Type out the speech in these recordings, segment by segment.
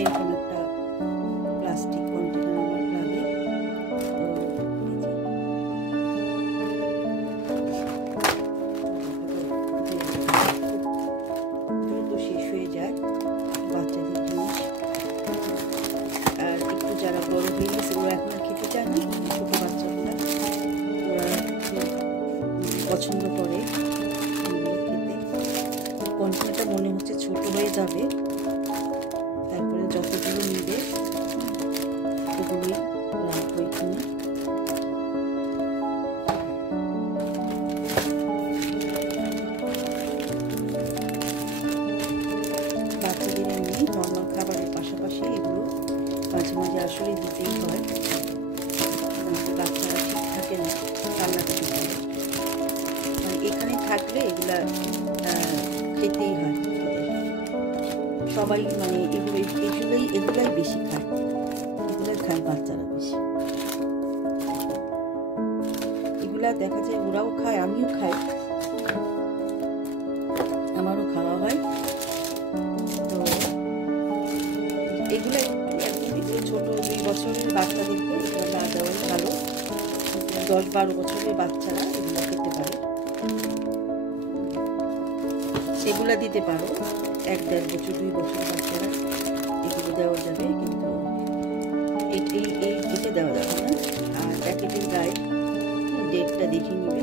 এরকম একটা plastic container আমার লাগে। দ্রুত শেষ হয়ে যায় বাচ্চাদের জিনিস। আর একটু যারা বড় হয়ে গেছে ওরা এখন খেতে চায় না, ছোট বাচ্চাগুলা ওরা পছন্দ করে খেতে। কন্টেনারটা মনে হচ্ছে ছোট হয়ে যাবে, তারপরে যতগুলো নিবে ওগুলোই রাখবো এখানে। বাচ্চাদের এমনি নর্মাল খাবারের পাশাপাশি এগুলো মাঝে মাঝে আসলে দিতেই হয়, বাচ্চারা ঠিক থাকে না, কান্নাকাটি করে। মানে এখানে থাকলে এগুলা খেতেই হয় সবাই, মানে এগুলাই বেশি খায়, এগুলাই খায় বাচ্চারা বেশি। এগুলা দেখা যায় ওরাও খায়, আমিও খাই, আমারও খাওয়া হয়। তো এগুলো ছোট 2 বছরের বাচ্চাদেরকে এগুলো না দেওয়াই ভালো। 10-12 বছরের বাচ্চারা এগুলো খেতে পারে, সেগুলা দিতে পারো। 1-1.5 বছর 2 বছরের বাচ্চারা এগুলো দেওয়া যাবে, কিন্তু এটা দেওয়া যাবে না। আর প্যাকেটের গায়ে ডেটটা দেখে নিবে।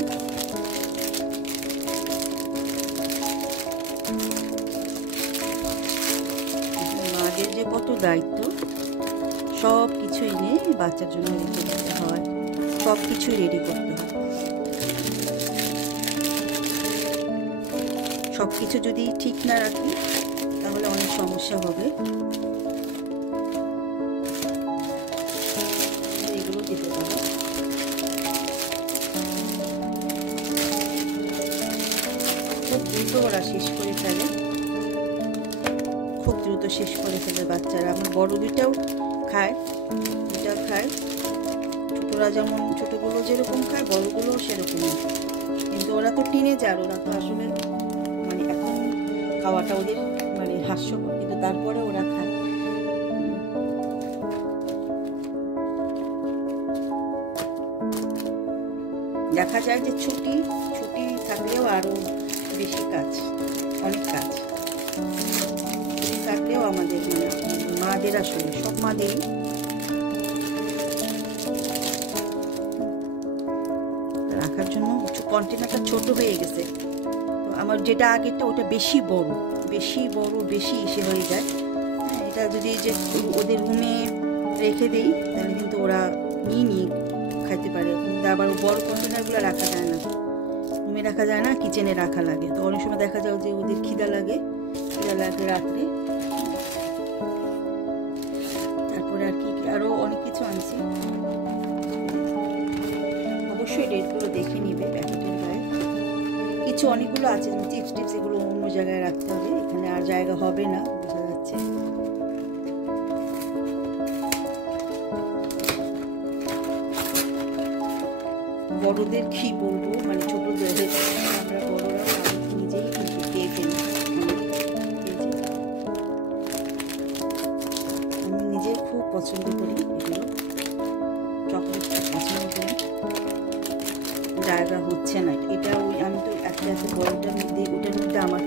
মায়ের যে কত দায়িত্ব, সব কিছু এনে বাচ্চার জন্য রেখে দিতে হয়, সব কিছু রেডি করতে হয়। সব কিছু যদি ঠিক না রাখি তাহলে অনেক সমস্যা হবে। এগুলো দিতে পারো। খুব দ্রুত ওরা শেষ করে ফেলে, খুব দ্রুত শেষ করে ফেলে বাচ্চারা। আমার বড় দুটাও খায়, দুটা খায়। ছোটরা যেমন, ছোটগুলো যেরকম খায় বড়গুলো সেরকমই, কিন্তু ওরা তো টিনেজার, ওরা তো আসলে মানে এখন খাওয়াটা ওদের মানে হাস্যকর, কিন্তু তারপরে ওরা খায়। দেখা যায় যে ছুটি থাকলেও আরো বেশি কাজ, অনেক কাজ। ছুটি থাকলেও আমাদের মানে মাদের, আসলে সব মাদেরই রাখার জন্য কন্টেনারটা ছোট হয়ে গেছে। তো আমার যেটা আগেরটা ওটা বেশি বড় বেশি ইসে হয়ে যায়। হ্যাঁ, এটা যদি যে ওদের রুমে রেখে দেই তাহলে কিন্তু ওরা নিয়ে খাইতে পারে। কিন্তু আবার বড় কন্টেনারগুলো রাখা যায় না, রুমে রাখা যায় না, কিচেনে রাখা লাগে। তো অনেক সময় দেখা যায় যে ওদের খিদা লাগে রাত্রে। তারপরে আর কি আরো অনেক কিছু আনছি, অবশ্যই ডেটগুলো দেখে নিবে প্যাকেটের গায়ে। কিছু অনেকগুলো আছে যেমন চিপস এগুলো অন্য জায়গায় রাখতে হবে, এখানে আর জায়গা হবে না, বোঝা যাচ্ছে। বড়দের কি বলবো, মানে ছোটদের আমরা বড়রা নিজেই কিন্তু খেয়ে ফেলি। আমি নিজে খুব পছন্দ করি এগুলো, চকলেট পছন্দ করি। জায়গা হচ্ছে না, এটা ওই আমি তো একটা বড়টার মধ্যে, ওটার মধ্যে আমার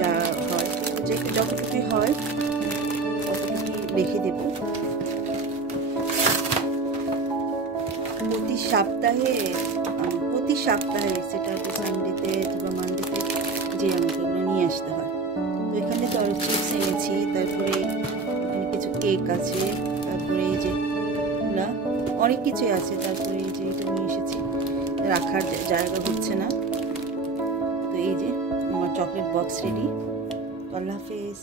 যা হয় যে যতটুকুই হয় ততটুকুই রেখে দেব। প্রতি সপ্তাহে সেটা সানডেতে বা মানডেতে যে আমাকে এগুলো নিয়ে আসতে হয়। তো এখানে তো আরো চিপস এনেছি, তারপরে এখানে কিছু কেক আছে, তারপরে এই যে অনেক কিছুই আছে। তারপরে এই যে এটা নিয়ে এসেছি, রাখার জায়গা হচ্ছে না। তো এই যে আমার চকলেট বক্স রেডি। আল্লাহ হাফেজ।